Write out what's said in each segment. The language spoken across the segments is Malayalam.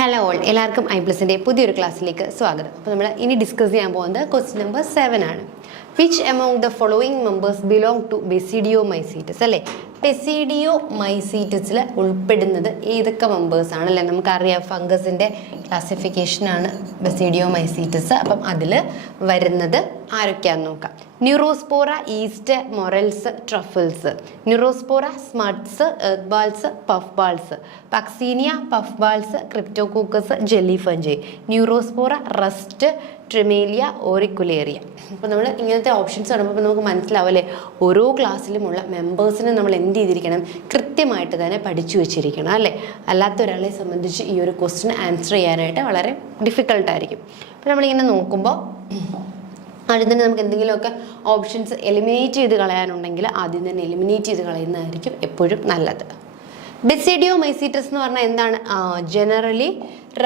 ഹലോ ഓൾ, എല്ലാവർക്കും ഐ+ന്റെ പുതിയൊരു ക്ലാസ്സിലേക്ക് സ്വാഗതം. അപ്പോൾ നമ്മൾ ഇനി ഡിസ്കസ് ചെയ്യാൻ പോകുന്നത് ക്വസ്റ്റ്യൻ നമ്പർ 7 ആണ്. Which among the following members belong to basidiomycetes അല്ലേ? ബെസിഡിയോമൈസീറ്റസിൽ ഉൾപ്പെടുന്നത് ഏതൊക്കെ മെമ്പേഴ്സ് ആണല്ലേ? നമുക്കറിയാം ഫംഗസിൻ്റെ ക്ലാസിഫിക്കേഷനാണ് ബെസിഡിയോമൈസീറ്റസ്. അപ്പം അതിൽ വരുന്നത് ആരൊക്കെയാണെന്ന് നോക്കാം. Neurospora, yeast, morels, truffles. Neurospora, smuts, earth balls, puff balls. Puccinia, puff balls, Cryptococcus, jelly fungi. Neurospora, rust, Tremella, Auricularia. അപ്പോൾ നമ്മൾ ഇങ്ങനത്തെ ഓപ്ഷൻസ് കാണുമ്പോൾ നമുക്ക് മനസ്സിലാവും അല്ലേ, ഓരോ ക്ലാസ്സിലുമുള്ള മെമ്പേഴ്സിനെ നമ്മൾ എന്ത് ചെയ്തിരിക്കണം, കൃത്യമായിട്ട് തന്നെ പഠിച്ചു വെച്ചിരിക്കണം അല്ലേ? അല്ലാത്ത ഒരാളെ സംബന്ധിച്ച് ഈ ഒരു ക്വസ്റ്റ്യൻ ആൻസർ ചെയ്യാനായിട്ട് വളരെ ഡിഫിക്കൽട്ടായിരിക്കും. അപ്പോൾ നമ്മളിങ്ങനെ നോക്കുമ്പോൾ ആദ്യം തന്നെ നമുക്ക് എന്തെങ്കിലുമൊക്കെ ഓപ്ഷൻസ് എലിമിനേറ്റ് ചെയ്ത് കളയാനുണ്ടെങ്കിൽ ആദ്യം തന്നെ എലിമിനേറ്റ് ചെയ്ത് കളയുന്നതായിരിക്കും എപ്പോഴും നല്ലത്. ബെസിഡിയോമൈസീറ്റസ് എന്ന് പറഞ്ഞാൽ എന്താണ്? Generally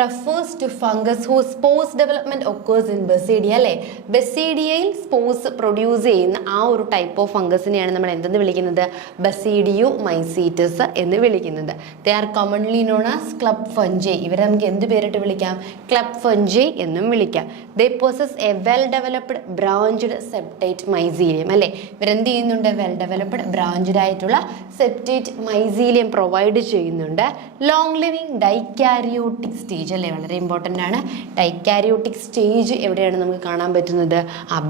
refers to fungus who spores development occurs in basidia അല്ലേ? ബെസീഡിയയിൽ സ്പോസ് പ്രൊഡ്യൂസ് ചെയ്യുന്ന ആ ഒരു ടൈപ്പ് ഓഫ് ഫംഗസിനെയാണ് നമ്മൾ എന്തെന്ന് വിളിക്കുന്നത്? ബെസീഡിയോമൈസീറ്റസ് എന്ന് വിളിക്കുന്നത്. They are commonly known as club fungi. ഇവരെ നമുക്ക് എന്ത് പേരിട്ട് വിളിക്കാം? ക്ലബ് ഫഞ്ചൈ എന്നും വിളിക്കാം. They possess a well developed branched septate mycelium അല്ലേ? ഇവരെന്ത് ചെയ്യുന്നുണ്ട്? വെൽ ഡെവലപ്ഡ് ബ്രാഞ്ച്ഡ് ആയിട്ടുള്ള സെപ്റ്റേറ്റ് മൈസീലിയം പ്രൊവൈഡ് ചെയ്യുന്നുണ്ട്. ലോങ് ലിവിങ് ഡൈക്കാരിയോട്ടിക് സ്റ്റേജ് അല്ലേ? വളരെ ഇമ്പോർട്ടൻ്റ് ആണ്. ഡൈക്കാരിയോട്ടിക് സ്റ്റേജ് എവിടെയാണ് നമുക്ക് കാണാൻ പറ്റുന്നത്?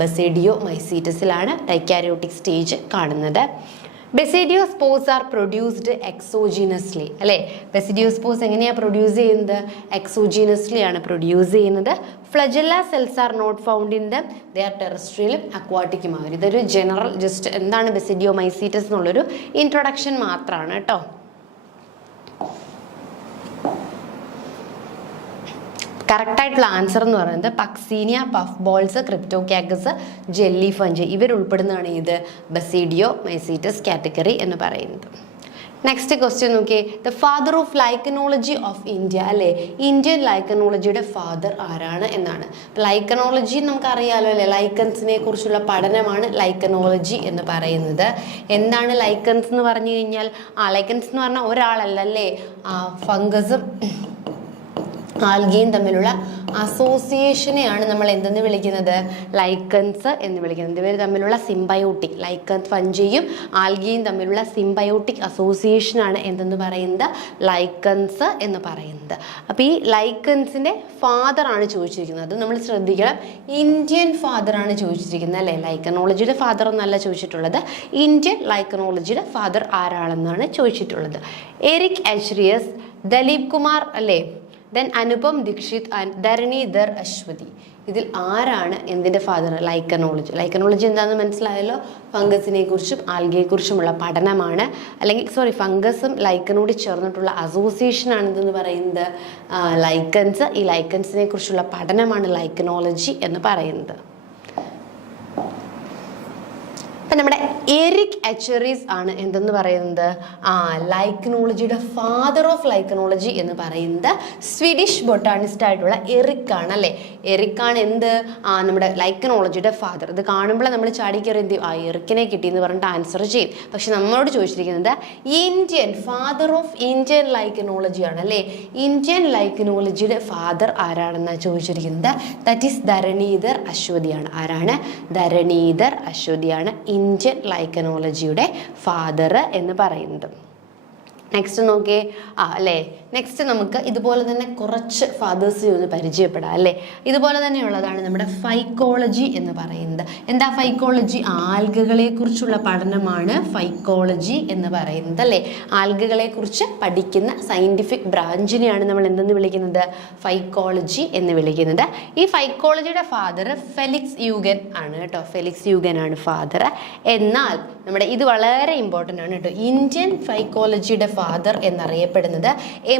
ബെസിഡിയോമൈസീറ്റസിലാണ് ഡൈക്കാരിയോട്ടിക് സ്റ്റേജ് കാണുന്നത്. ബെസിഡിയോസ്പോർസ് ആർ പ്രൊഡ്യൂസ്ഡ് എക്സോജീനസ്ലി അല്ലേ? ബെസിഡിയോസ്പോർസ് എങ്ങനെയാണ് പ്രൊഡ്യൂസ് ചെയ്യുന്നത്? എക്സോജീനസ്ലി ആണ് പ്രൊഡ്യൂസ് ചെയ്യുന്നത്. Flagella cells are not found in them. They are ടെറസ്ട്രിയലും അക്വാട്ടിക്കും ആവും. ഇതൊരു ജനറൽ ജസ്റ്റ് എന്താണ് ബെസിഡിയോമൈസീറ്റസ് എന്നുള്ളൊരു ഇൻട്രൊഡക്ഷൻ മാത്രമാണ് കേട്ടോ. കറക്റ്റായിട്ടുള്ള ആൻസർ എന്ന് പറയുന്നത് Puccinia, puff balls, Cryptococcus, jelly fungi ഇവരുൾപ്പെടുന്നതാണ് ഇത് ബെസിഡിയോമൈസീറ്റസ് കാറ്റഗറി എന്ന് പറയുന്നത്. നെക്സ്റ്റ് ക്വസ്റ്റ്യൻ നോക്കിയേ. The father of lichenology of India അല്ലേ? ഇന്ത്യൻ ലൈക്കനോളജിയുടെ ഫാദർ ആരാണ് എന്നാണ്. ലൈക്കനോളജി നമുക്കറിയാലോ അല്ലേ? ലൈക്കൻസിനെ കുറിച്ചുള്ള പഠനമാണ് ലൈക്കനോളജി എന്ന് പറയുന്നത്. എന്താണ് ലൈക്കൻസ് എന്ന് പറഞ്ഞു കഴിഞ്ഞാൽ? ലൈക്കൻസ് എന്ന് പറഞ്ഞാൽ ഒരാളല്ല അല്ലേ? ഫംഗസും ആൽഗയും തമ്മിലുള്ള അസോസിയേഷനെയാണ് നമ്മൾ എന്തെന്ന് വിളിക്കുന്നത്? ലൈക്കൻസ് എന്ന് വിളിക്കുന്നത്. ഇവർ തമ്മിലുള്ള സിംബയോട്ടിക്, ലൈക്കൻ ഫഞ്ചിയും ആൽഗയും തമ്മിലുള്ള സിംബയോട്ടിക് അസോസിയേഷനാണ് എന്തെന്ന് പറയുന്നത്? ലൈക്കൻസ് എന്ന് പറയുന്നത്. അപ്പോൾ ഈ ലൈക്കൻസിൻ്റെ ഫാദറാണ് ചോദിച്ചിരിക്കുന്നത്. അത് നമ്മൾ ശ്രദ്ധിക്കണം. ഇന്ത്യൻ ഫാദറാണ് ചോദിച്ചിരിക്കുന്നത് അല്ലേ? ലൈക്കനോളജിയുടെ ഫാദർ എന്നല്ല ചോദിച്ചിട്ടുള്ളത്. ഇന്ത്യൻ ലൈക്കനോളജിയുടെ ഫാദർ ആരാണെന്നാണ് ചോദിച്ചിട്ടുള്ളത്. എറിക് എച്ച്റിയസ്, ദലീപ് കുമാർ അല്ലേ? Then Anupam Dikshit and Dharanidhar Awasthi. ഇതിൽ ആരാണ് എന്തിൻ്റെ ഫാദർ? ലൈക്കനോളജി. ലൈക്കനോളജി എന്താണെന്ന് മനസ്സിലായല്ലോ? ഫംഗസിനെ കുറിച്ചും ആൽഗയെ കുറിച്ചുമുള്ള പഠനമാണ്. അല്ലെങ്കിൽ ഫംഗസും ലൈക്കനോട് ചേർന്നിട്ടുള്ള അസോസിയേഷൻ ആണെന്ന് പറയുന്നത് ലൈക്കൻസ്. ഈ ലൈക്കൻസിനെ കുറിച്ചുള്ള പഠനമാണ് ലൈക്കനോളജി എന്ന് പറയുന്നത്. നമ്മുടെ എറിക് എച്ച്റിയസ് ആണ് എന്തെന്ന് പറയുന്നത്? ലൈക്കനോളജിയുടെ ഫാദർ ഓഫ് ലൈക്കനോളജി എന്ന് പറയുന്നത് സ്വീഡിഷ് ബൊട്ടാണിസ്റ്റ് ആയിട്ടുള്ള എറിക് ആണ് അല്ലേ? എറിക് ആണ് എന്ത്? നമ്മുടെ ലൈക്കനോളജിയുടെ ഫാദർ. ഇത് കാണുമ്പോൾ നമ്മൾ ചാടിക്കറി എന്ത് ചെയ്യും? എറിക്കിനെ കിട്ടി എന്ന് പറഞ്ഞിട്ട് ആൻസർ ചെയ്യും. പക്ഷെ നമ്മളോട് ചോദിച്ചിരിക്കുന്നത് Indian father of Indian lichenology ആണ് അല്ലേ? ഇന്ത്യൻ ലൈക്കനോളജിയുടെ ഫാദർ ആരാണെന്നാണ് ചോദിച്ചിരിക്കുന്നത്. ദാറ്റ് ഈസ് ധരണീധർ അശ്വതിയാണ്. ആരാണ്? ധരണീധർ അശ്വതിയാണ് ഇന്ത്യൻ ലൈക്കനോളജിയുടെ ഫാദർ എന്ന് പറയുന്നത്. നെക്സ്റ്റ് നോക്കിയേ. അല്ലേ? നെക്സ്റ്റ് നമുക്ക് ഇതുപോലെ തന്നെ കുറച്ച് ഫാദേഴ്സ് ഒന്ന് പരിചയപ്പെടാം അല്ലേ? ഇതുപോലെ തന്നെയുള്ളതാണ് നമ്മുടെ ഫൈക്കോളജി എന്ന് പറയുന്നത്. എന്താ ഫൈക്കോളജി? ആൽഗകളെ കുറിച്ചുള്ള പഠനമാണ് ഫൈക്കോളജി എന്ന് പറയുന്നത് അല്ലേ? ആൽഗകളെ കുറിച്ച് പഠിക്കുന്ന സയന്റിഫിക് ബ്രാഞ്ചിനെയാണ് നമ്മൾ എന്തെന്ന് വിളിക്കുന്നത്? ഫൈക്കോളജി എന്ന് വിളിക്കുന്നത്. ഈ ഫൈക്കോളജിയുടെ ഫാദർ ഫെലിക്സ് യൂഗൻ ആണ് കേട്ടോ. ഫെലിക്സ് യൂഗൻ ആണ് ഫാദർ. എന്നാൽ നമ്മുടെ ഇത് വളരെ ഇമ്പോർട്ടൻ്റ് ആണ് കേട്ടോ. ഇന്ത്യൻ ഫൈക്കോളജിയുടെ ഫാദർ എന്നറിയപ്പെടുന്നത്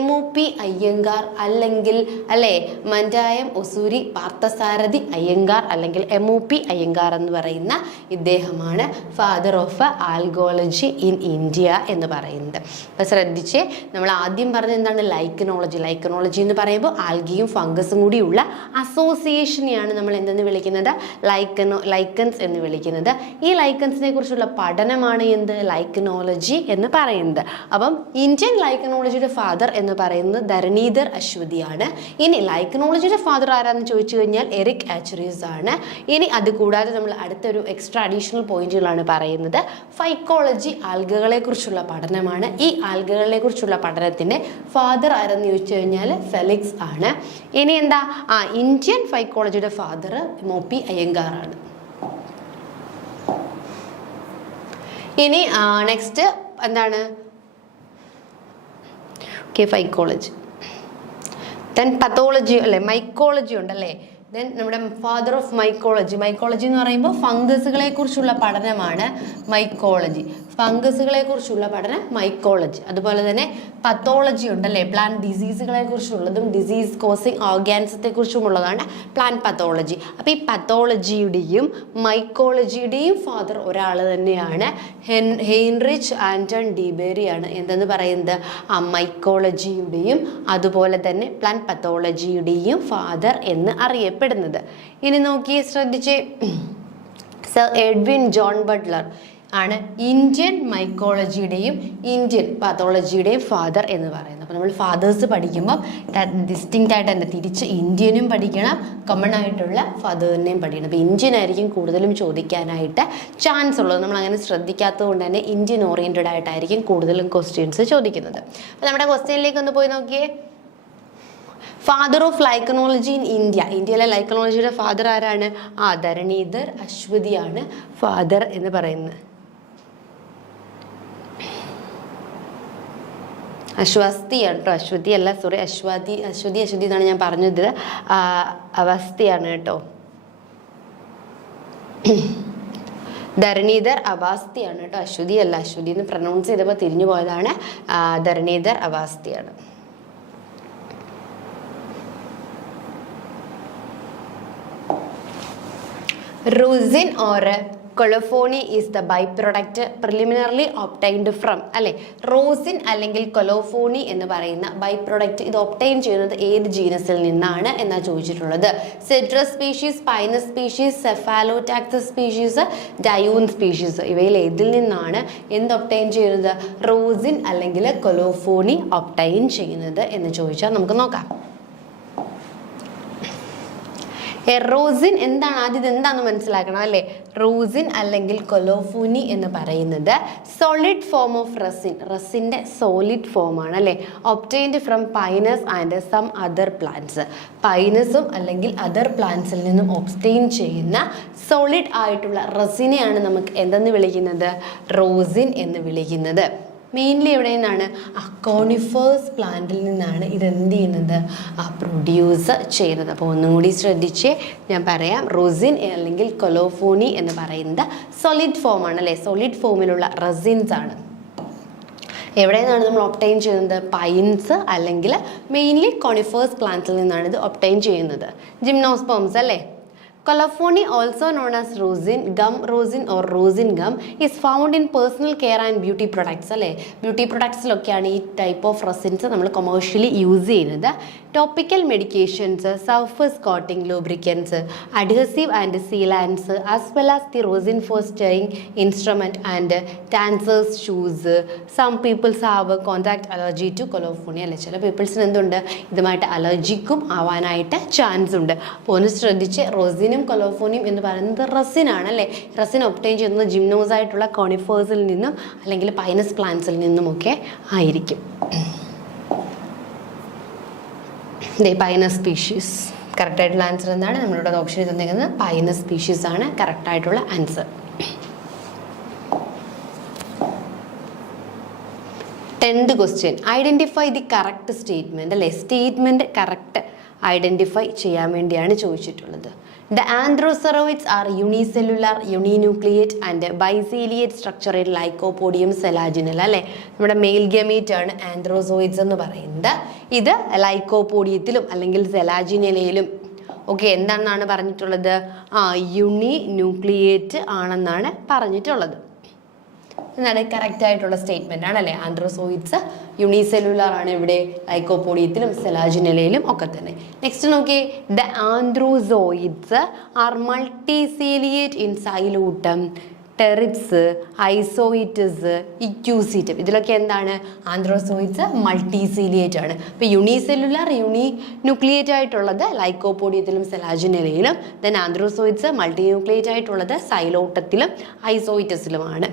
MOP അയ്യങ്കാർ അല്ലെങ്കിൽ അല്ലേ മൻഡായം ഒസൂരി പാർത്ഥസാരഥി അയ്യങ്കാർ അല്ലെങ്കിൽ MOP അയ്യങ്കാർ എന്ന് പറയുന്ന ഇദ്ദേഹമാണ് ഫാദർ ഓഫ് ആൽഗോളജി ഇൻ ഇന്ത്യ എന്ന് പറയുന്നത്. അപ്പോൾ ശ്രദ്ധിച്ച് നമ്മൾ ആദ്യം പറഞ്ഞത് എന്താണ്? ലൈക്കനോളജി. ലൈക്കനോളജി എന്ന് പറയുമ്പോൾ ആൽഗയും ഫംഗസും കൂടിയുള്ള അസോസിയേഷനെയാണ് നമ്മൾ എന്തെന്ന് വിളിക്കുന്നത്? ലൈക്കൻസ് എന്ന് വിളിക്കുന്നത്. ഈ ലൈക്കൻസിനെ കുറിച്ചുള്ള പഠനമാണ് എന്ത്? ലൈക്കനോളജി എന്ന് പറയുന്നത്. അപ്പം ഇന്ത്യൻ ലൈക്കനോളജിയുടെ ഫാദർ എന്ന് പറയുന്നത് ധരണീധർ അശ്വതിയാണ്. ഇനി ലൈക്കനോളജിയുടെ ഫാദർ ആരാന്ന് ചോദിച്ചു കഴിഞ്ഞാൽ എറിക് ആച്ചറീസ് ആണ്. ഇനി അത് കൂടാതെ നമ്മൾ അടുത്തൊരു എക്സ്ട്രാ അഡീഷണൽ പോയിന്റുകളാണ് പറയുന്നത്. ഫൈക്കോളജി ആൽഗകളെ കുറിച്ചുള്ള പഠനമാണ്. ഈ ആൽഗകളെ കുറിച്ചുള്ള പഠനത്തിന്റെ ഫാദർ ആരെന്ന് ചോദിച്ചു കഴിഞ്ഞാൽ ഫെലിക്സ് ആണ്. ഇനി എന്താ ഇന്ത്യൻ ഫൈക്കോളജിയുടെ ഫാദർ മോപ്പി അയ്യങ്കാർ ആണ്. ഇനി നെക്സ്റ്റ് എന്താണ് ഫൈക്കോളജി. ദെൻ പത്തോളജി അല്ലെ, മൈക്കോളജി ഉണ്ടല്ലേ. ദെൻ നമ്മുടെ ഫാദർ ഓഫ് മൈക്കോളജി. മൈക്കോളജി എന്ന് പറയുമ്പോൾ ഫംഗസുകളെ കുറിച്ചുള്ള പഠനമാണ് മൈക്കോളജി. ഫംഗസുകളെ കുറിച്ചുള്ള പഠനം മൈക്കോളജി. അതുപോലെ തന്നെ പത്തോളജി ഉണ്ടല്ലേ, പ്ലാന്റ് ഡിസീസുകളെ കുറിച്ചുള്ളതും ഡിസീസ് കോസിങ് ഓർഗാൻസത്തെ കുറിച്ചുമുള്ളതാണ് പ്ലാന്റ് പത്തോളജി. അപ്പോൾ ഈ പത്തോളജിയുടെയും മൈക്കോളജിയുടെയും ഫാദർ ഒരാൾ തന്നെയാണ്, ഹെൻറിച്ച് ആന്റൺ ഡീബേറിയാണ് എന്തെന്ന് പറയുന്നത് മൈക്കോളജിയുടെയും അതുപോലെ തന്നെ പ്ലാന്റ് പത്തോളജിയുടെയും ഫാദർ എന്ന് അറിയപ്പെടുന്നത്. ഇനി നോക്കി ശ്രദ്ധിച്ചേ, സർ എഡ്വിൻ ജോൺ ബട്ട്ലർ ആണ് ഇന്ത്യൻ മൈക്കോളജിയുടെയും ഇന്ത്യൻ പത്തോളജിയുടെയും ഫാദർ എന്ന് പറയുന്നത്. അപ്പോൾ നമ്മൾ ഫാദേഴ്സ് പഠിക്കുമ്പോൾ ഡിസ്റ്റിങ്ക്റ്റ് ആയിട്ട് തന്നെ തിരിച്ച് ഇന്ത്യനും പഠിക്കണം, കോമൺ ആയിട്ടുള്ള ഫാദറിനെയും പഠിക്കണം. അപ്പോൾ ഇന്ത്യൻ ആയിരിക്കും കൂടുതലും ചോദിക്കാനായിട്ട് ചാൻസ് ഉള്ളത്. നമ്മൾ അങ്ങനെ ശ്രദ്ധിക്കാത്തത് കൊണ്ട് തന്നെ ഇന്ത്യൻ ഓറിയൻറ്റഡ് ആയിട്ടായിരിക്കും കൂടുതലും ക്വസ്റ്റ്യൻസ് ചോദിക്കുന്നത്. അപ്പോൾ നമ്മുടെ ക്വസ്റ്റ്യനിലേക്ക് ഒന്ന് പോയി നോക്കിയേ. Father of lichenology in India. ഇന്ത്യയിലെ ലൈക്കനോളജിയുടെ ഫാദർ ആരാണ്? ധരണീധർ അശ്വതിയാണ് ഫാദർ എന്ന് പറയുന്നത്. അശ്വസ്തിയാണ് കേട്ടോ, അശ്വതി അല്ല, സോറി, അശ്വതി എന്നാണ് ഞാൻ പറഞ്ഞത്. അവസ്ഥയാണ് കേട്ടോ, ധരണീധർ അവാസ്തിയാണ് കേട്ടോ, അശ്വതി അല്ല. അശ്വതി എന്ന് പ്രൊനൗൺസ് ചെയ്തപ്പോൾ തിരിഞ്ഞു പോയതാണ്. Dharanidhar അവാസ്തിയാണ്. Rosin or colophony is the byproduct preliminarily obtained from അല്ലെ. റോസിൻ അല്ലെങ്കിൽ കൊലോഫോണി എന്ന് പറയുന്ന ബൈ പ്രൊഡക്റ്റ് ഇത് ഒപ്റ്റൈൻ ചെയ്യുന്നത് ഏത് ജീനസിൽ നിന്നാണ് എന്നാണ് ചോദിച്ചിട്ടുള്ളത്. Citrus species, Pinus species, Cephalotaxus species, Dioon species, ഇവയിൽ ഏതിൽ നിന്നാണ് എന്ത് ഒപ്റ്റൈൻ ചെയ്യുന്നത്? റോസിൻ അല്ലെങ്കിൽ കൊലോഫോണി ഒപ്റ്റൈൻ ചെയ്യുന്നത് എന്ന് ചോദിച്ചാൽ നമുക്ക് നോക്കാം. റോസിൻ എന്താണ്? ആദ്യം എന്താണെന്ന് മനസ്സിലാക്കണം അല്ലേ. റോസിൻ അല്ലെങ്കിൽ കൊലോഫോണി എന്ന് പറയുന്നത് സോളിഡ് ഫോം ഓഫ് റസിൻ, റസിൻ്റെ സോളിഡ് ഫോമാണ് അല്ലേ. Obtained from Pinus and some other plants, പൈനസും അല്ലെങ്കിൽ അതർ പ്ലാന്റ്സിൽ നിന്നും ഒബ്റ്റൈൻ ചെയ്യുന്ന സോളിഡ് ആയിട്ടുള്ള റസിനെയാണ് നമുക്ക് എന്തെന്ന് വിളിക്കുന്നത്? റോസിൻ എന്ന് വിളിക്കുന്നത്. മെയിൻലി എവിടെ നിന്നാണ്? കോണിഫേഴ്സ് പ്ലാന്റിൽ നിന്നാണ് ഇതെന്ത് ചെയ്യുന്നത്? പ്രൊഡ്യൂസ് ചെയ്യുന്നത്. അപ്പോൾ ഒന്നും കൂടി ശ്രദ്ധിച്ച് ഞാൻ പറയാം. റോസിൻ അല്ലെങ്കിൽ കൊലോഫോണി എന്ന് പറയുന്നത് സോളിഡ് ഫോമാണ് അല്ലേ. സോളിഡ് ഫോമിലുള്ള റസിൻസ് ആണ്. എവിടെ നിന്നാണ് നമ്മൾ ഒപ്റ്റൈൻ ചെയ്യുന്നത്? പൈൻസ് അല്ലെങ്കിൽ മെയിൻലി കോണിഫേഴ്സ് പ്ലാന്റ്സിൽ നിന്നാണ് ഇത് ഒപ്റ്റൈൻ ചെയ്യുന്നത്. ജിംനോസ്പേംസ് അല്ലേ. Colophony, also known as rosin, gum rosin or rosin gum, is found in personal care and beauty products അല്ലേ. ബ്യൂട്ടി പ്രൊഡക്ട്സിലൊക്കെയാണ് ഈ ടൈപ്പ് ഓഫ് റസിൻസ് നമ്മൾ കൊമേഴ്ഷ്യലി യൂസ് ചെയ്യുന്നത്. Topical medications, surface coating lubricants, adhesive and sealants, as well as the rosin for string instrument and dancers shoes. Some peoples have contact allergy to colophony അല്ലേ. ചില പീപ്പിൾസിന് എന്തുണ്ട്? ഇതുമായിട്ട് അലർജിക്കും ആവാനായിട്ട് ചാൻസ് ഉണ്ട്. അപ്പോൾ ഒന്ന് ശ്രദ്ധിച്ച്, റോസിനും കൊലോഫോണിയും എന്ന് പറയുന്നത് റസിനാണ് അല്ലേ. റസിൻ ഒബ്റ്റൈൻ ചെയ്യുന്നത് ജിംനോസ് ആയിട്ടുള്ള കോണിഫേഴ്സിൽ നിന്നും അല്ലെങ്കിൽ പൈനസ് പ്ലാന്റ്സിൽ നിന്നുമൊക്കെ ആയിരിക്കും. പൈനസ് സ്പീഷീസ് കറക്റ്റായിട്ടുള്ള ആൻസർ എന്താണ്? നമ്മളിവിടെ ഓപ്ഷൻ തന്നിരിക്കുന്നത് പൈനസ് സ്പീഷീസ് ആണ് കറക്റ്റായിട്ടുള്ള answer. 10th question, identify the correct statement അല്ലേ. സ്റ്റേറ്റ്മെൻറ്റ് കറക്റ്റ് ഐഡൻറ്റിഫൈ ചെയ്യാൻ വേണ്ടിയാണ് ചോദിച്ചിട്ടുള്ളത്. The anthroceroids are unicellular, uninucleate and biciliate structure in Lycopodium selaginella അല്ലേ. നമ്മുടെ മെയിൽ ഗമീറ്റ് ആണ് ആന്ത്രോസോയിഡ്സ് എന്ന് പറയുന്നത്. ഇത് ലൈക്കോപോഡിയത്തിലും അല്ലെങ്കിൽ സെലാജിനലയിലും ഓക്കെ എന്താണെന്നാണ് പറഞ്ഞിട്ടുള്ളത്? യൂണിന്യൂക്ലിയേറ്റ് ആണെന്നാണ് പറഞ്ഞിട്ടുള്ളത്. എന്നാണ് കറക്റ്റ് ആയിട്ടുള്ള സ്റ്റേറ്റ്മെന്റ് ആണല്ലേ. ആന്ത്രോസോയിഡ്സ് യൂണിസെല്ലുലാർ ആണ് ഇവിടെ, ലൈക്കോപോഡിയത്തിലും സെലാജിനലയിലും ഒക്കെ തന്നെ. നെക്സ്റ്റ് നോക്കി, the antherozoids are multiciliate in Psilotum. Pteris, Isoetes, Equisetum. ഇതിലൊക്കെ എന്താണ്? ആന്ത്രോസോയിഡ്സ് മൾട്ടിസീലിയേറ്റ് ആണ്. ഇപ്പോൾ യൂണിസെല്ലുലാർ ന്യൂക്ലിയേറ്റ് ആയിട്ടുള്ളത് ലൈക്കോപോഡിയത്തിലും സെലാജിനയിലും, ദെൻ ആന്ത്രോസോയിഡ്സ് മൾട്ടി ന്യൂക്ലിയേറ്റ് ആയിട്ടുള്ളത് സൈലോട്ടത്തിലും ഐസോയിറ്റസിലുമാണ്.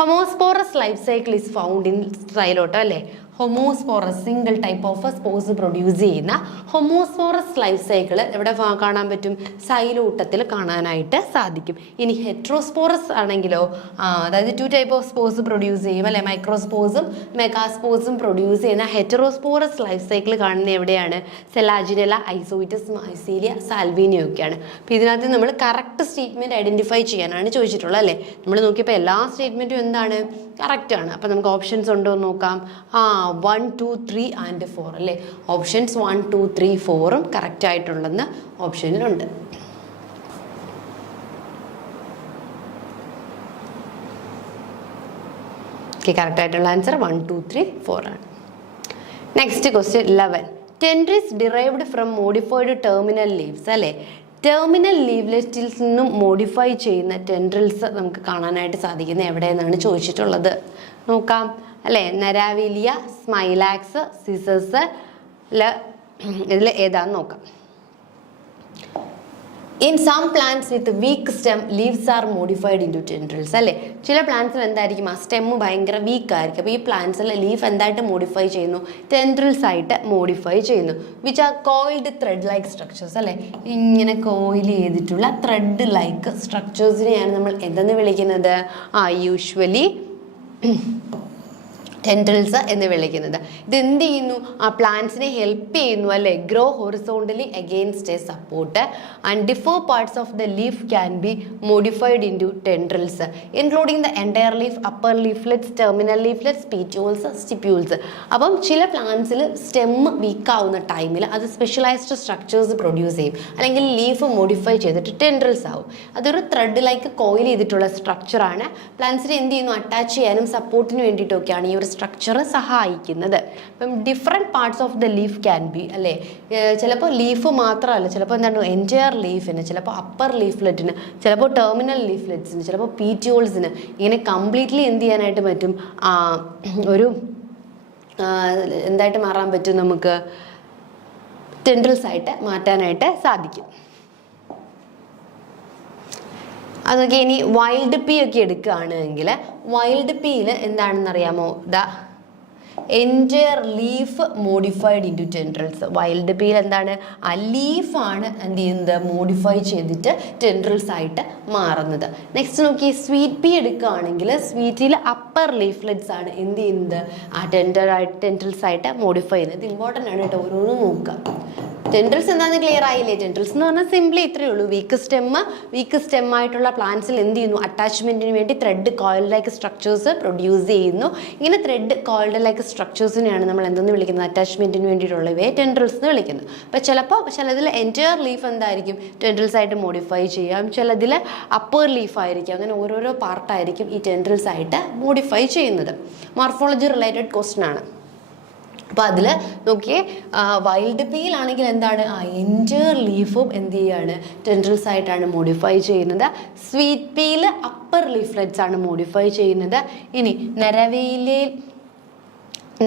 Homosporous life cycle is found in Psilotum അല്ലേ? Homosporous single type of spores produce ചെയ്യുന്ന ഹൊമോസ്പോറസ് ലൈഫ് സൈക്കിൾ എവിടെ കാണാൻ പറ്റും? സൈലോട്ടത്തിൽ കാണാനായിട്ട് സാധിക്കും. ഇനി ഹെട്രോസ്പോറസ് ആണെങ്കിലോ അതായത് 2 ടൈപ്പ് ഓഫ് സ്പോർസ് പ്രൊഡ്യൂസ് ചെയ്യും അല്ലെ? മൈക്രോസ്പോർസും മെഗാസ്പോർസും പ്രൊഡ്യൂസ് ചെയ്യുന്ന ഹെറ്ററോസ്പോറസ് ലൈഫ് സൈക്കിൾ കാണുന്നത് എവിടെയാണ്? സെലാജിനല, ഐസോയിറ്റസ്, മൈസീലിയ, സാൽവീനിയ ഒക്കെയാണ്. അപ്പോൾ ഇതിനകത്ത് നമ്മൾ കറക്റ്റ് സ്റ്റേറ്റ്മെന്റ് ഐഡന്റിഫൈ ചെയ്യാനാണ് ചോദിച്ചിട്ടുള്ളത് അല്ലേ? നമ്മൾ നോക്കിയപ്പോൾ എല്ലാ സ്റ്റേറ്റ്മെന്റും എന്താണ്? കറക്റ്റ് ആണ്. അപ്പോൾ നമുക്ക് ഓപ്ഷൻസ് ഉണ്ടോ എന്ന് നോക്കാം. 1, 2, 3 and 4 അല്ലേ? ഓപ്ഷൻസ് 1, 2, 3, 4ഉം കറക്റ്റ് ആയിട്ടുണ്ടെന്ന് ഓപ്ഷനിലുണ്ട്. കറക്റ്റ് ആയിട്ടുള്ള ആൻസർ 1, 2, 3, 4 ആണ്. Next question 11. Tendrils derived from modified terminal leaves അല്ലേ? ടെർമിനൽ ലീവ്ലെറ്റിൽ നിന്നും മോഡിഫൈ ചെയ്യുന്ന ടെൻഡ്രിൽസ് നമുക്ക് കാണാനായിട്ട് സാധിക്കുന്നത് എവിടെയെന്നാണ് ചോദിച്ചിട്ടുള്ളത്. നോക്കാം അല്ലേ? നരാവിലിയ, സ്മൈലാക്സ്, സിസസ്, ഇതിൽ ഏതാന്ന് നോക്കാം. In some plants with weak stem leaves are modified in to tendrils അല്ലേ? ചില പ്ലാന്റ്സിൽ എന്തായിരിക്കും? ആ സ്റ്റെമ്മ് ഭയങ്കര വീക്ക് ആയിരിക്കും. അപ്പോൾ ഈ പ്ലാന്റ്സിൽ ലീഫ് എന്തായിട്ട് മോഡിഫൈ ചെയ്യുന്നു? ടെൻഡ്രിൽസ് ആയിട്ട് മോഡിഫൈ ചെയ്യുന്നു. Which are coiled thread like structures അല്ലേ? ഇങ്ങനെ കോയിൽ ചെയ്തിട്ടുള്ള ത്രെഡ് ലൈക്ക് സ്ട്രക്ചേഴ്സിനെയാണ് നമ്മൾ എന്തെന്ന് വിളിക്കുന്നത്? യൂഷ്വലി ടെൻഡ്രിൽസ് എന്ന് വിളിക്കുന്നത്. ഇത് എന്ത് ചെയ്യുന്നു? ആ പ്ലാന്റ്സിനെ ഹെൽപ്പ് ചെയ്യുന്നു അല്ലേ? Grow horizontally against a support and differ parts of the leaf can be modified in to tendrils including the entire leaf, upper leaflets, terminal leaflets, petioles, stipules. അപ്പം ചില പ്ലാന്റ്സിൽ സ്റ്റെമ്മ് വീക്ക് ആവുന്ന ടൈമിൽ അത് സ്പെഷ്യലൈസ്ഡ് സ്ട്രക്ചേഴ്സ് പ്രൊഡ്യൂസ് ചെയ്യും, അല്ലെങ്കിൽ ലീഫ് മോഡിഫൈ ചെയ്തിട്ട് ടെൻഡ്രിൽസ് ആവും. അതൊരു ത്രെഡ് ലൈക്ക് കോയിൽ ചെയ്തിട്ടുള്ള സ്ട്രക്ചറാണ്. പ്ലാന്റ്സിനെ എന്ത് ചെയ്യുന്നു? അറ്റാച്ച് ചെയ്യാനും സപ്പോർട്ടിന് വേണ്ടിയിട്ടൊക്കെയാണ് ഈ ഒരു സ്ട്രക്ചർ സഹായിക്കുന്നത്. അപ്പം different parts of the leaf can B അല്ലേ? ചിലപ്പോൾ ലീഫ് മാത്രമല്ല, ചിലപ്പോൾ എന്താണ് എൻറ്റയർ ലീഫിന്, ചിലപ്പോൾ അപ്പർ ലീഫ്ലെറ്റിന്, ചിലപ്പോൾ ടെർമിനൽ ലീഫ്ലെറ്റ്സിന്, ചിലപ്പോൾ പീറ്റ്യൂൾസിന്, ഇങ്ങനെ കംപ്ലീറ്റ്ലി എന്ത് ചെയ്യാനായിട്ട് പറ്റും? ഒരു എന്തായിട്ട് മാറാൻ പറ്റും? നമുക്ക് ടെൻഡ്രിൽസ് ആയിട്ട് മാറ്റാനായിട്ട് സാധിക്കും. അതൊക്കെ ഇനി വൈൽഡ് പീ ഒക്കെ എടുക്കുകയാണെങ്കിൽ വൈൽഡ് പീയിൽ എന്താണെന്ന് അറിയാമോ? Entire leaf modified in to tendrils. Wild പീയിൽ എന്താണ്? ആ ലീഫാണ് എന്ത് ചെയ്യുന്നത്? മോഡിഫൈ ചെയ്തിട്ട് ടെൻഡ്രിൽസ് ആയിട്ട് മാറുന്നത്. നെക്സ്റ്റ് നോക്കി, സ്വീറ്റ് പീ എടുക്കുകയാണെങ്കിൽ സ്വീറ്റിൽ അപ്പർ ലീഫ്ലെറ്റ്സ് ആണ് എന്ത് ചെയ്യുന്നത്? ആ ടെൻഡ്രിൽസ് ആയിട്ട് മോഡിഫൈ ചെയ്യുന്നത്. ഇത് ഇമ്പോർട്ടൻ്റ് ആണ് കേട്ടോ, ഓരോന്നും നോക്കുക. ടെൻഡ്രിൽസ് എന്താണെന്ന് ക്ലിയർ ആയില്ലേ? ടെൻഡ്രിൽസ് എന്ന് പറഞ്ഞാൽ സിംപ്ലി ഇത്രയേ ഉള്ളൂ. വീക്ക് സ്റ്റെം ആയിട്ടുള്ള പ്ലാന്റ്സിൽ എന്ത് ചെയ്യുന്നു? അറ്റാച്ച്മെന്റിന് വേണ്ടി thread coiled like structures produce ചെയ്യുന്നു. ഇങ്ങനെ ത്രെഡ് കോയിൽഡ് ലൈക്ക് സ്ട്രക്ചേഴ്സിനെയാണ് നമ്മൾ എന്തെന്ന് വിളിക്കുന്നത്? അറ്റാച്ച്മെന്റിന് വേണ്ടിയിട്ടുള്ളവയെ ടെൻഡ്രിൽസ് എന്ന് വിളിക്കുന്നത്. അപ്പോൾ ചിലതിൽ എൻറ്റയർ ലീഫ് എന്തായിരിക്കും? ടെൻഡ്രിൽസ് ആയിട്ട് മോഡിഫൈ ചെയ്യാം. ചിലതിൽ അപ്പർ ലീഫ് ആയിരിക്കും. അങ്ങനെ ഓരോരോ പാർട്ടായിരിക്കും ഈ ടെൻഡ്രിൽസ് ആയിട്ട് മോഡിഫൈ ചെയ്യുന്നത്. മോർഫോളജി റിലേറ്റഡ് ക്വസ്റ്റ്യൻ ആണ്. അപ്പോൾ അതിൽ നോക്കിയേ, വൈൽഡ് പീയിലാണെങ്കിൽ എന്താണ്? എൻറ്റയർ ലീഫും എന്ത് ചെയ്യാണ്? ടെൻഡ്രിൽസ് ആയിട്ടാണ് മോഡിഫൈ ചെയ്യുന്നത്. സ്വീറ്റ് പീയിൽ അപ്പർ ലീഫ്ലെറ്റ്സ് ആണ് മോഡിഫൈ ചെയ്യുന്നത്. ഇനി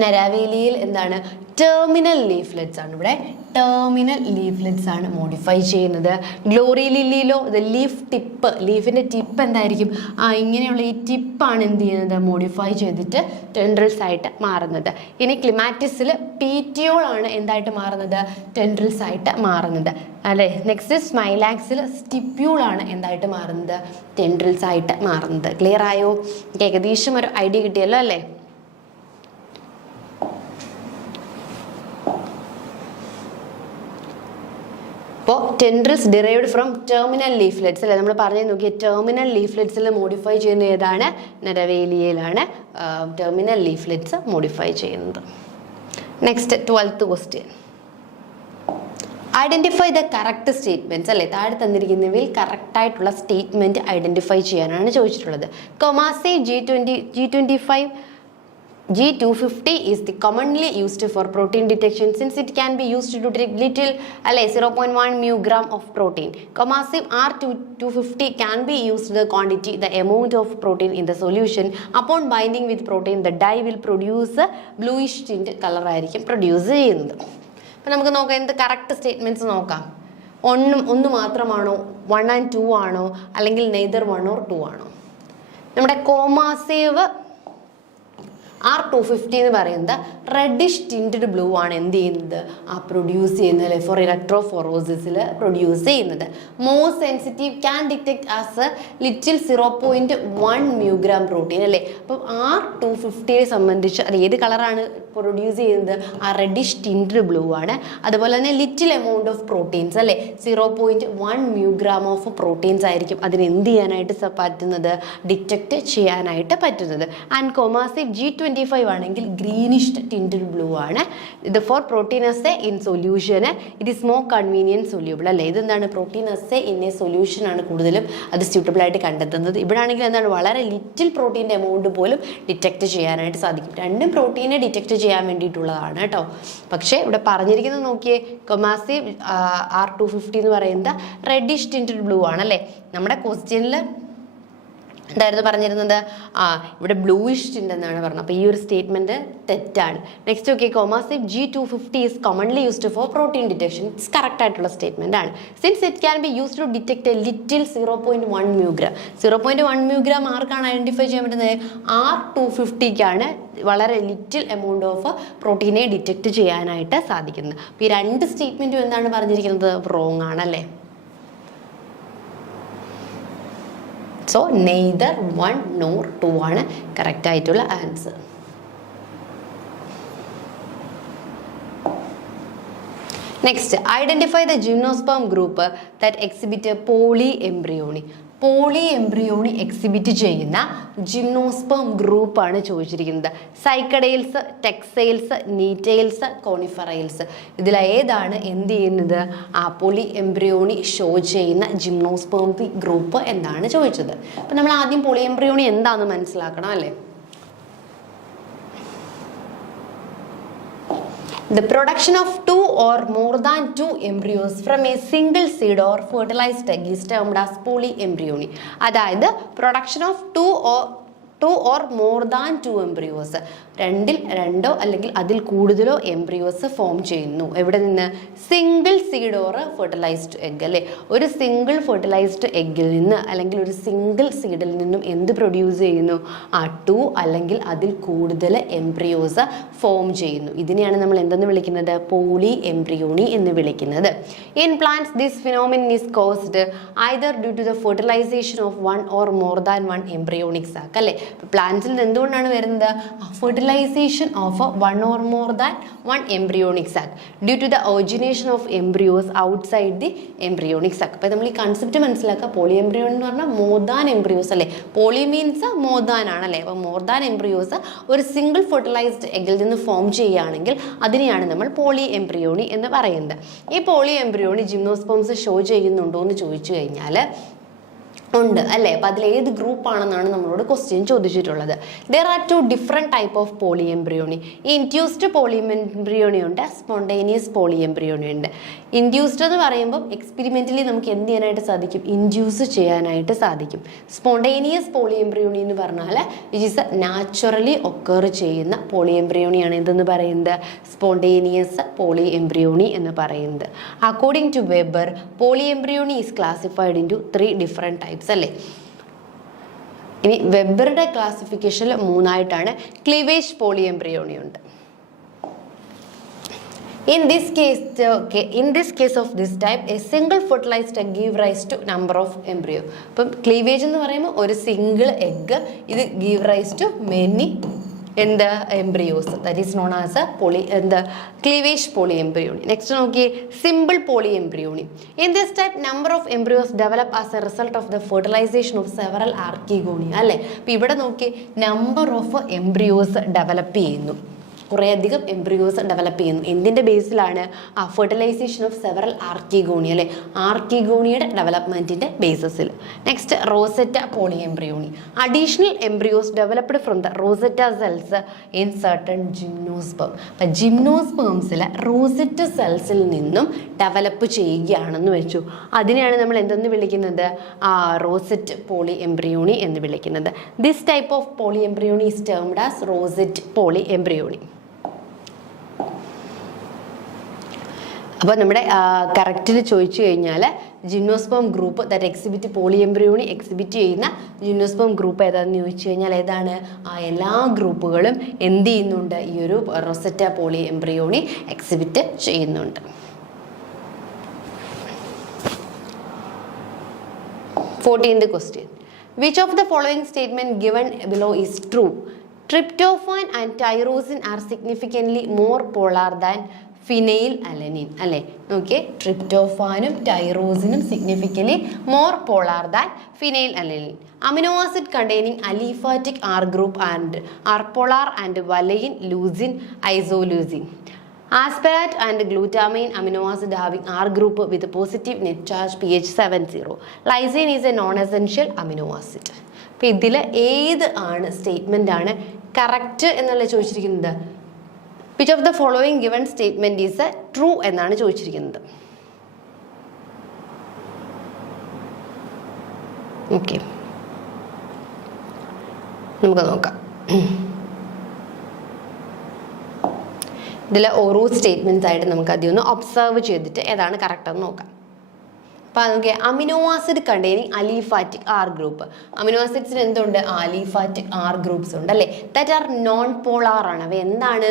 നരാവേലിയിൽ എന്താണ്? ടെർമിനൽ ലീഫ്ലെറ്റ്സ് ആണ്. ഇവിടെ ടെർമിനൽ ലീഫ്ലെറ്റ്സ് ആണ് മോഡിഫൈ ചെയ്യുന്നത്. ഗ്ലോറി ലില്ലിയിലോ ലീഫിൻ്റെ ടിപ്പ് എന്തായിരിക്കും? ഇങ്ങനെയുള്ള ഈ ടിപ്പാണ് എന്ത് ചെയ്യുന്നത്? മോഡിഫൈ ചെയ്തിട്ട് ടെൻഡ്രിൽസ് ആയിട്ട് മാറുന്നത്. ഇനി ക്ലിമാറ്റിസിൽ പീറ്റിയോൾ ആണ് എന്തായിട്ട് മാറുന്നത്? ടെൻഡ്രിൽസ് ആയിട്ട് മാറുന്നത് അല്ലേ? നെക്സ്റ്റ് സ്മൈലാക്സിൽ സ്റ്റിപ്യൂൾ ആണ് എന്തായിട്ട് മാറുന്നത്? ടെൻഡ്രിൽസ് ആയിട്ട് മാറുന്നത്. ക്ലിയർ ആയോ? ഏകദേശം ഒരു ഐഡിയ കിട്ടിയല്ലോ അല്ലേ? അപ്പോൾ tendrils derived from terminal leaflets അല്ലേ? നമ്മൾ പറഞ്ഞു നോക്കിയ ടെർമിനൽ ലീഫ്ലെറ്റ്സിൽ മോഡിഫൈ ചെയ്യുന്ന ഏതാണ്? നരവേലിയയിലാണ് ടെർമിനൽ ലീഫ്ലെറ്റ്സ് മോഡിഫൈ ചെയ്യുന്നത്. Next 12th question. Identify the correct statements അല്ലേ? താഴെ തന്നിരിക്കുന്നവയിൽ കറക്റ്റ് ആയിട്ടുള്ള സ്റ്റേറ്റ്മെന്റ് ഐഡന്റിഫൈ ചെയ്യാനാണ് ചോദിച്ചിട്ടുള്ളത്. കൊമാസെ G25 G250 is the commonly used for protein detection since it can be used to detect little 0.1 μg of protein. Comasib R250 can be used the quantity, the amount of protein in the solution. Upon binding with protein, the dye will produce a bluish tint color ആയിരിക്കും പ്രൊഡ്യൂസ് ചെയ്യുന്നത്. അപ്പം നമുക്ക് നോക്കാം എന്ത് കറക്റ്റ് സ്റ്റേറ്റ്മെൻറ്റ്സ് നോക്കാം. ഒന്ന് മാത്രമാണോ, 1 and 2 ആണോ, അല്ലെങ്കിൽ നെയ്തർ 1 or 2 ആണോ? നമ്മുടെ കോമാസേവ് R250 എന്ന് പറയുന്നത് റെഡിഷ് ടിൻറ്റഡ് ബ്ലൂ ആണ് എന്ത് ചെയ്യുന്നത്, പ്രൊഡ്യൂസ് ചെയ്യുന്നത് അല്ലെ, ഫോർ ഇലക്ട്രോഫോറോസിസിൽ പ്രൊഡ്യൂസ് ചെയ്യുന്നത്. More sensitive can detect as little 0.1 μg protein അല്ലേ. അപ്പം R250യെ സംബന്ധിച്ച് അത് ഏത് കളറാണ് പ്രൊഡ്യൂസ് ചെയ്യുന്നത്, ആ റെഡിഷ് ടിൻറ്റഡ് ബ്ലൂ ആണ്. അതുപോലെ തന്നെ ലിറ്റിൽ എമൗണ്ട് ഓഫ് പ്രോട്ടീൻസ് അല്ലേ, 0.1 μg ഓഫ് പ്രോട്ടീൻസ് ആയിരിക്കും അതിന് എന്ത് ചെയ്യാനായിട്ട് പറ്റുന്നത്, ഡിറ്റക്ട് ചെയ്യാനായിട്ട് പറ്റുന്നത്. ആൻഡ് കോമാസിവ് G25 ആണെങ്കിൽ ഗ്രീനിഷ് ടിൻറ്റഡ് ബ്ലൂ ആണ്. ഇത് for protein assay in solution it is more convenient soluble അല്ലേ. ഇതെന്താണ്, protein assay in a solution ആണ് കൂടുതലും അത് സ്യൂട്ടബിൾ ആയിട്ട് കണ്ടെത്തുന്നത്. ഇവിടെ ആണെങ്കിൽ എന്താണ്, വളരെ ലിറ്റിൽ പ്രോട്ടീൻ്റെ എമൗണ്ട് പോലും ഡിറ്റക്ട് ചെയ്യാനായിട്ട് സാധിക്കും. രണ്ടും പ്രോട്ടീനെ ഡിറ്റക്ട് ചെയ്യാൻ വേണ്ടിയിട്ടുള്ളതാണ് കേട്ടോ. പക്ഷേ ഇവിടെ പറഞ്ഞിരിക്കുന്നത് നോക്കിയേ, കൊമാസീവ് R250 എന്ന് പറയുന്നത് റെഡിഷ് ടിൻറ്റഡ് ബ്ലൂ ആണല്ലേ. നമ്മുടെ ക്വസ്റ്റ്യനിൽ എന്തായിരുന്നു പറഞ്ഞിരുന്നത്, ഇവിടെ ബ്ലൂയിഷ് ടിൻ്റ് എന്നാണ് പറഞ്ഞത്. അപ്പോൾ ഈ ഒരു സ്റ്റേറ്റ്മെൻറ്റ് തെറ്റാണ്. Next okay, Coomassie G250 is commonly used for protein detection. It's correct ആയിട്ടുള്ള സ്റ്റേറ്റ്മെൻ്റ് ആണ്. Since it can be used to detect a little 0.1 μg. 0.1 μg ആർക്കാണ് ഐഡൻറ്റിഫൈ ചെയ്യാൻ പറ്റുന്നത്, R250ക്കാണ് വളരെ ലിറ്റിൽ എമൗണ്ട് ഓഫ് പ്രോട്ടീനെ ഡിറ്റക്ട് ചെയ്യാനായിട്ട് സാധിക്കുന്നത്. അപ്പോൾ ഈ രണ്ട് സ്റ്റേറ്റ്മെൻറ്റും എന്താണ് പറഞ്ഞിരിക്കുന്നത്, റോങ് ആണല്ലേ. സോ നെയ്തർ 1 nor 2 ആണ് കറക്റ്റ് ആയിട്ടുള്ള answer. Next, identify the gymnosperm group that exhibit polyembryony. Polyembryony exhibit ചെയ്യുന്ന ജിംനോസ്പേം ഗ്രൂപ്പാണ് ചോദിച്ചിരിക്കുന്നത്. Cycadales, taxales, gnetales, coniferales. ഇതിലേതാണ് എന്ത് ചെയ്യുന്നത്, പോളി എംബ്രിയോണി ഷോ ചെയ്യുന്ന ജിംനോസ്പേം ഗ്രൂപ്പ് എന്താണ് ചോദിച്ചത്. അപ്പം നമ്മൾ ആദ്യം പോളി എംബ്രിയോണി എന്താണെന്ന് മനസ്സിലാക്കണം അല്ലേ. The production of 2 or more than 2 embryos from a single seed or fertilized egg is termed as polyembryony. അതായത് production of 2 or more than 2 embryos, രണ്ടോ അല്ലെങ്കിൽ അതിൽ കൂടുതലോ എംബ്രിയോസ് ഫോം ചെയ്യുന്നു. എവിടെ നിന്ന്, single seed or fertilised egg അല്ലേ. ഒരു സിംഗിൾ ഫെർട്ടിലൈസ്ഡ് എഗ്ഗിൽ നിന്ന് അല്ലെങ്കിൽ ഒരു സിംഗിൾ സീഡിൽ നിന്നും എന്ത് പ്രൊഡ്യൂസ് ചെയ്യുന്നു, 2 അല്ലെങ്കിൽ അതിൽ കൂടുതൽ എംബ്രിയോസ് ഫോം ചെയ്യുന്നു. ഇതിനെയാണ് നമ്മൾ എന്തെന്ന് വിളിക്കുന്നത്, പോളി എംബ്രിയോണി എന്ന് വിളിക്കുന്നത്. In plants this phenomenon is caused either due to the fertilisation of 1 or more than 1 embryonic sac അല്ലേ. പ്ലാന്റ്സിൽ എന്തുകൊണ്ടാണ് വരുന്നത്, fertilization of 1 or more than 1 embryonic sac due to the origination of embryos outside the embryonic sac. അപ്പോൾ നമ്മൾ ഈ കൺസെപ്റ്റ് മനസ്സിലാക്കുക. പോളി എംബ്രിയോൺ എന്ന് പറഞ്ഞാൽ മോർ ദാൻ എംബ്രിയോസ് അല്ലേ. പോളി മീൻസ് മോർ ദാൻ ആണല്ലേ. അപ്പോൾ മോർ ദാൻ എംബ്രിയോസ് ഒരു സിംഗിൾ ഫെർട്ടിലൈസ്ഡ് എഗ്ഗിൽ നിന്ന് ഫോം ചെയ്യുകയാണെങ്കിൽ അതിനെയാണ് നമ്മൾ പോളി എംബ്രിയോണി എന്ന് പറയുന്നത്. ഈ പോളി എംബ്രിയോണി ജിംനോസ്പേംസ് ഷോ ചെയ്യുന്നുണ്ടോ എന്ന് ചോദിച്ചു കഴിഞ്ഞാൽ ഉണ്ട് അല്ലേ. അപ്പോൾ അതിൽ ഏത് ഗ്രൂപ്പാണെന്നാണ് നമ്മളോട് ക്വസ്റ്റ്യൻ ചോദിച്ചിട്ടുള്ളത്. There are 2 different type of polyembryony. Induced polyembryony ഉണ്ട്, സ്പോണ്ടേനിയസ് പോളി എംബ്രിയോണി ഉണ്ട്. ഇൻഡ്യൂസ്ഡ് എന്ന് പറയുമ്പോൾ എക്സ്പെരിമെൻ്റലി നമുക്ക് എന്ത് ചെയ്യാനായിട്ട് സാധിക്കും, ഇൻഡ്യൂസ് ചെയ്യാനായിട്ട് സാധിക്കും. സ്പോണ്ടേനിയസ് പോളി എംബ്രിയോണി എന്ന് പറഞ്ഞാൽ വിച്ച് ഈസ് നാച്ചുറലി ഒക്കർ ചെയ്യുന്ന പോളി എംബ്രിയോണിയാണ് എന്തെന്ന് പറയുന്നത്, സ്പോണ്ടേനിയസ് പോളി എംബ്രിയോണി എന്ന് പറയുന്നത്. According to Weber, polyembryony is classified into 3 different types അല്ലേ. ഇനി വെബറുടെ ക്ലാസിഫിക്കേഷനിൽ 3 ആയിട്ടാണ്. ക്ലീവേജ് പോളി എംബ്രിയോണി ഉണ്ട്. In this case of this type, a single fertilized egg give rise to number of embryo. അപ്പം ക്ലീവേജ് എന്ന് പറയുമ്പോൾ ഒരു സിംഗിൾ എഗ്, ഇത് give rise to many embryos, that is known as a cleavage polyembryony. Next നോക്കിയേ, simple polyembryony. In this type, number of embryos develop as a result of the fertilization of several archegonia അല്ലേ. അപ്പോൾ ഇവിടെ നോക്കിയേ, number of embryos ഡെവലപ്പ് ചെയ്യുന്നു. കുറേയധികം എംബ്രിയോസ് ഡെവലപ്പ് ചെയ്യുന്നു. എന്തിൻ്റെ ബേസിലാണ്? ഫെർട്ടിലൈസേഷൻ ഓഫ് സെവറൽ ആർക്കിഗോണി അല്ലെ, ആർക്കിഗോണിയുടെ ഡെവലപ്മെൻറ്റിൻ്റെ ബേസിസിൽ. Next rosette polyembryony. Additional embryos developed from the rosette cells in certain gymnosperm. അപ്പം ജിംനോസ്പേംസിലെ റോസെറ്റ സെൽസിൽ നിന്നും ഡെവലപ്പ് ചെയ്യുകയാണെന്ന് വെച്ചു. അതിനെയാണ് നമ്മൾ എന്തെന്ന് വിളിക്കുന്നത്? റോസെറ്റ് പോളി എംബ്രിയോണി എന്ന് വിളിക്കുന്നത്. This type of polyembryony is termed as rosette polyembryony. അപ്പോൾ നമ്മുടെ കറക്റ്റിൽ ചോദിച്ചു കഴിഞ്ഞാൽ gymnosperm group that exhibit polyembryony exhibit ചെയ്യുന്ന ജിംനോസ്പേം ഗ്രൂപ്പ് ഏതാണെന്ന് ചോദിച്ചു കഴിഞ്ഞാൽ ഏതാണ്? എല്ലാ ഗ്രൂപ്പുകളും എന്ത് ചെയ്യുന്നുണ്ട്? ഈ ഒരു റോസെറ്റ പോളി എംബ്രിയോണി എക്സിബിറ്റ് ചെയ്യുന്നുണ്ട്. 14th question. Which of the following statement given below is true? Tryptophan and tyrosine are significantly more polar than phenylalanine. അല്ലേ? നോക്കിയേ, ട്രിപ്റ്റോഫാനും ടൈറോസിനും significantly more polar than phenylalanine. Amino acid containing aliphatic R group and are polar and valine, leucine, isoleucine. Aspartate and glutamine amino acid having R group with positive net charge pH 70. Lysine is a non-essential amino acid. അപ്പോൾ ഇതിൽ ഏത് ആണ് സ്റ്റേറ്റ്മെൻ്റ് ആണ് കറക്റ്റ് എന്നല്ല ചോദിച്ചിരിക്കുന്നത്? Which of the following given statement is true എന്നാണ് ചോദിച്ചിരിക്കുന്നത്. ഓക്കെ, നമുക്ക് നോക്കാം. ഇതിൽ ഓരോ സ്റ്റേറ്റ്മെൻറ്റ്സ് ആയിട്ട് നമുക്ക് ആദ്യം ഒന്ന് ഒബ്സർവ് ചെയ്തിട്ട് ഏതാണ് കറക്റ്റ് എന്ന് നോക്കാം. അപ്പോൾ നോക്കിയ amino acid containing aliphatic R group. Amino ആസിഡ്സിന് എന്തുണ്ട്? അലിഫാറ്റിക് ആർ ഗ്രൂപ്പ്സ് ഉണ്ട് അല്ലേ? ദാറ്റ് ആർ നോൺ പോളാർ ആണ്. അവ എന്താണ്?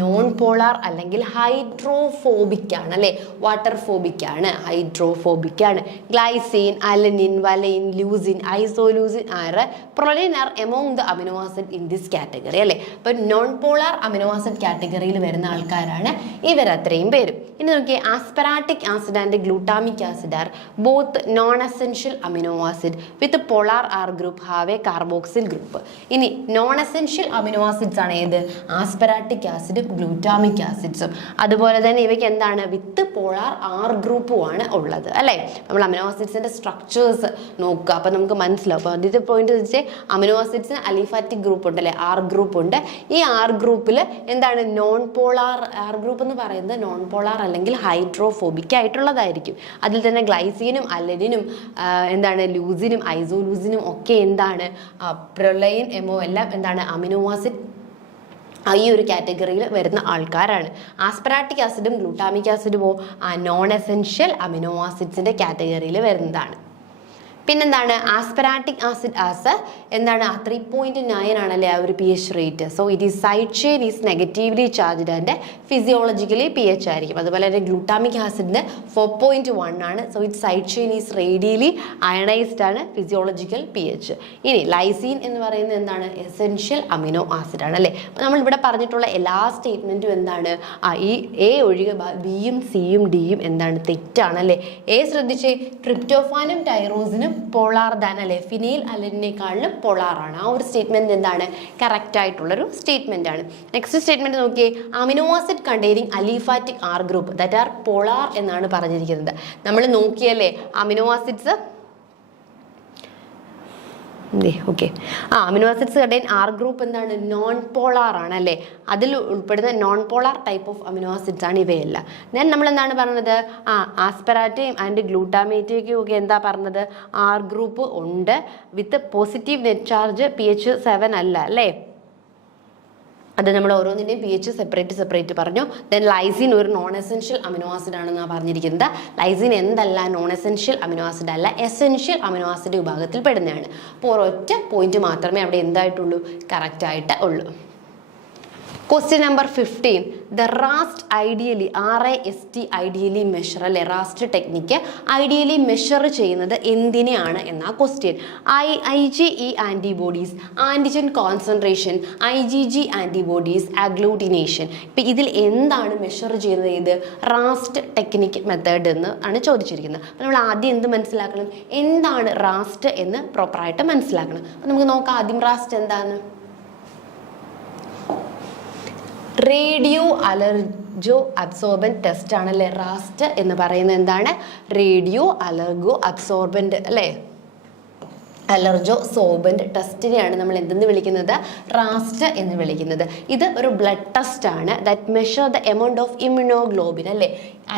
നോൺ പോളാർ അല്ലെങ്കിൽ ഹൈഡ്രോഫോബിക് ആണ് അല്ലേ? വാട്ടർ ഫോബിക് ആണ്, ഹൈഡ്രോഫോബിക് ആണ്. Glycine, alanine, valine, leucine, isoleucine or proline are among the amino acid in this category അല്ലേ? അപ്പം നോൺ പോളാർ അമിനോ ആസിഡ് കാറ്റഗറിയിൽ വരുന്ന ആൾക്കാരാണ് ഇവരത്രയും പേരും. ഇനി നോക്കിയേ, aspartic acid and glutamic acid are both non-essential amino acid with polar R group have a carboxyl group. ഇനി നോൺ എസെൻഷ്യൽ അമിനോ ആസിഡ്സ് ആണ് ഏത്? ആസ്പെറാറ്റിക് ആസിഡും ഗ്ലൂട്ടാമിക് ആസിഡ്സും. അതുപോലെ തന്നെ ഇവയ്ക്ക് എന്താണ്? വിത്ത് പോളാർ ആർ ഗ്രൂപ്പും ആണ് ഉള്ളത് അല്ലേ? നമ്മൾ അമിനോ ആസിഡ്സിന്റെ സ്ട്രക്ചേഴ്സ് നോക്കുക, അപ്പം നമുക്ക് മനസ്സിലാവും. അപ്പോൾ ആദ്യത്തെ പോയിന്റ് വെച്ചാൽ അമിനോ ആസിഡ്സിന് അലിഫാറ്റിക് ഗ്രൂപ്പ് ഉണ്ട് അല്ലേ? ആർ ഗ്രൂപ്പ് ഉണ്ട്. ഈ ആർ ഗ്രൂപ്പിൽ എന്താണ്? നോൺ പോളാർ ആർ ഗ്രൂപ്പ് എന്ന് പറയുന്നത് നോൺ പോളാർ അല്ലെങ്കിൽ ഹൈഡ്രോഫോബിക് ആയിട്ടുള്ളതായിരിക്കും. അതിൽ തന്നെ ഗ്ലൈസീനും അലനിനും എന്താണ്? ലൂസിനും ഐസോലൂസിനും ഒക്കെ എന്താണ്? പ്രൊലൈൻ, എമോ എല്ലാം എന്താണ്? അമിനോ ആസിഡ് ഈ ഒരു കാറ്റഗറിയിൽ വരുന്ന ആൾക്കാരാണ്. ആസ്പെറാറ്റിക് ആസിഡും ഗ്ലൂട്ടാമിക് ആസിഡുമോ നോൺ എസെൻഷ്യൽ അമിനോ ആസിഡ്സിന്റെ കാറ്റഗറിയിൽ വരുന്നതാണ്. പിന്നെന്താണ്? ആസ്പെറാറ്റിക് ആസിഡ് ആസ് എന്താണ്? 3.9 ആണല്ലേ ആ ഒരു pH rate. So it is side chain is negatively charged and physiologically pH ആയിരിക്കും. അതുപോലെ തന്നെ ഗ്ലൂട്ടാമിക് ആസിഡിന് 4.1 ആണ്. So it side chain is radially ionised ആണ്, ഫിസിയോളജിക്കൽ pH. ഇനി ലൈസീൻ എന്ന് പറയുന്നത് എന്താണ്? എസെൻഷ്യൽ അമിനോ ആസിഡ് ആണ് അല്ലേ? അപ്പോൾ നമ്മൾ ഇവിടെ പറഞ്ഞിട്ടുള്ള എല്ലാ സ്റ്റേറ്റ്മെൻറ്റും എന്താണ്? ഈ എ ഒഴികെ ബിയും സിയും ഡിയും എന്താണ്? തെറ്റാണല്ലേ? എ ശ്രദ്ധിച്ചേ, ട്രിപ്റ്റോഫാനും ടൈറോസിനും പോളാർ ദാൻ അല്ലേ? ഫിനൈൽ അലനിനേക്കാളും പോളാർ ആണ്. ആ ഒരു സ്റ്റേറ്റ്മെന്റ് എന്താണ്? കറക്റ്റ് ആയിട്ടുള്ളൊരു സ്റ്റേറ്റ്മെന്റ് ആണ്. നെക്സ്റ്റ് സ്റ്റേറ്റ്മെന്റ് നോക്കിയേ, amino acid containing aliphatic R group that are polar എന്നാണ് പറഞ്ഞിരിക്കുന്നത്. നമ്മൾ നോക്കിയല്ലേ amino acids okay amino acids contain R group എന്താണ്? നോൺ പോളാർ ആണ് അല്ലേ? അതിൽ ഉൾപ്പെടുന്ന non polar type of amino acids ആണ് ഇവയെല്ലാം. ദെൻ നമ്മൾ എന്താണ് പറഞ്ഞത്? ആസ്പെറാറ്റയും ആൻഡ് ഗ്ലൂട്ടാമേറ്റയ്ക്കും ഒക്കെ എന്താ പറഞ്ഞത്? ആർ ഗ്രൂപ്പ് ഉണ്ട് വിത്ത് പോസിറ്റീവ് നെറ്റ് ചാർജ് pH 7 അല്ല അല്ലേ? അത് നമ്മൾ ഓരോന്നിൻ്റെയും pH സെപ്പറേറ്റ് പറഞ്ഞു. ദെൻ ലൈസിൻ ഒരു നോൺ എസെൻഷ്യൽ അമിനോ ആസിഡ് ആണെന്നാണ് പറഞ്ഞിരിക്കുന്നത്. ലൈസിൻ എന്തല്ല? നോൺ എസെൻഷ്യൽ അമിനോ ആസിഡ് അല്ല, എസെൻഷ്യൽ അമിനോ ആസിഡ് വിഭാഗത്തിൽ പെടുന്നതാണ്. അപ്പോൾ ഒരൊറ്റ പോയിന്റ് മാത്രമേ അവിടെ എന്തായിട്ടുള്ളൂ? കറക്റ്റ് ആയിട്ട് ഉള്ളൂ. Question number 15. The RAST ideally, RAST ideally measure അല്ലെ? റാസ്റ്റ് ടെക്നിക്ക് ഐഡിയലി മെഷർ ചെയ്യുന്നത് എന്തിനെയാണ് എന്നാ question. IgE antibodies, antigen concentration, IgG antibodies, agglutination. ഇപ്പം ഇതിൽ എന്താണ് മെഷർ ചെയ്യുന്നത്? ഇത് റാസ്റ്റ് ടെക്നിക്ക് മെത്തേഡ് എന്ന് ആണ് ചോദിച്ചിരിക്കുന്നത്. അപ്പോൾ നമ്മൾ ആദ്യം എന്ത് മനസ്സിലാക്കണം? എന്താണ് റാസ്റ്റ് എന്ന് പ്രോപ്പറായിട്ട് മനസ്സിലാക്കണം. അപ്പോൾ നമുക്ക് നോക്കാം ആദ്യം റാസ്റ്റ് എന്താണ്. റേഡിയോ അലർജോ അബ്സോർബൻറ്റ് ടെസ്റ്റ് ആണല്ലേ റാസ്റ്റ് എന്ന് പറയുന്നത്. എന്താണ്? റേഡിയോ അലർഗോ അബ്സോർബൻറ്റ് അല്ലേ, അലർജോ സോബൻറ്റ് ടെസ്റ്റിനെയാണ് നമ്മൾ എന്തെന്ന് വിളിക്കുന്നത്? റാസ്റ്റ് എന്ന് വിളിക്കുന്നത്. ഇത് ഒരു ബ്ലഡ് ടെസ്റ്റ് ആണ് that measure the amount of ഇമ്യൂണോഗ്ലോബിൻ അല്ലേ,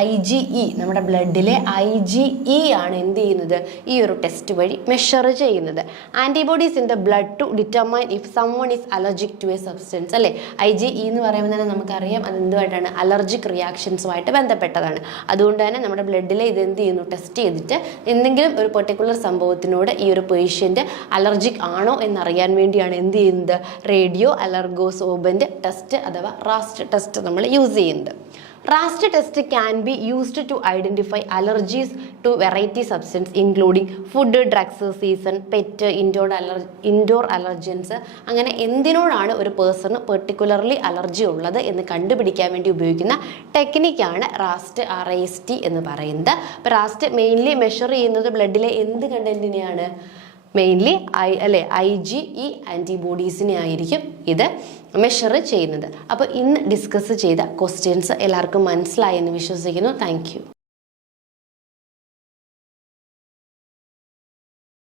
IgE. നമ്മുടെ ബ്ലഡിലെ IgE ആണ് എന്ത് ചെയ്യുന്നത്? ഈ ഒരു ടെസ്റ്റ് വഴി മെഷർ ചെയ്യുന്നത്. Antibodies in the blood to determine if someone is allergic to a substance അല്ലേ. IgE എന്ന് പറയുമ്പോൾ തന്നെ നമുക്കറിയാം അതെന്തുമായിട്ടാണ്? അലർജിക് റിയാക്ഷൻസുമായിട്ട് ബന്ധപ്പെട്ടതാണ്. അതുകൊണ്ട് തന്നെ നമ്മുടെ ബ്ലഡിലെ ഇത് എന്ത് ചെയ്യുന്നു? ടെസ്റ്റ് ചെയ്തിട്ട് എന്തെങ്കിലും ഒരു പെർട്ടിക്കുലർ സംഭവത്തിനോട് ഈ ഒരു പേഷ്യൻ്റ് അലർജിക് ആണോ എന്നറിയാൻ വേണ്ടിയാണ് എന്ത് ചെയ്യുന്നത്? റേഡിയോ അലർഗോസോബൻറ്റ് ടെസ്റ്റ് അഥവാ റാസ്റ്റ് ടെസ്റ്റ് നമ്മൾ യൂസ് ചെയ്യുന്നത്. RAST test can be used to identify allergies to variety substance including food, drugs, season, pet, indoor allergens. അങ്ങനെ എന്തിനോടാണ് ഒരു പേഴ്സണ് പെർട്ടിക്കുലർലി അലർജി ഉള്ളത് എന്ന് കണ്ടുപിടിക്കാൻ വേണ്ടി ഉപയോഗിക്കുന്ന ടെക്നിക്കാണ് റാസ്റ്റ്, RAST എന്ന് പറയുന്നത്. അപ്പോൾ റാസ്റ്റ് മെയിൻലി മെഷർ ചെയ്യുന്നത് ബ്ലഡിലെ എന്ത് കണ്ടന്റിനെയാണ്? മെയിൻലി IgE ആൻറ്റിബോഡീസിനെ ആയിരിക്കും ഇത് മെഷർ ചെയ്യുന്നത്. അപ്പോൾ ഇന്ന് ഡിസ്കസ് ചെയ്ത ക്വസ്റ്റ്യൻസ് എല്ലാവർക്കും മനസ്സിലായെന്ന് വിശ്വസിക്കുന്നു. Thank you.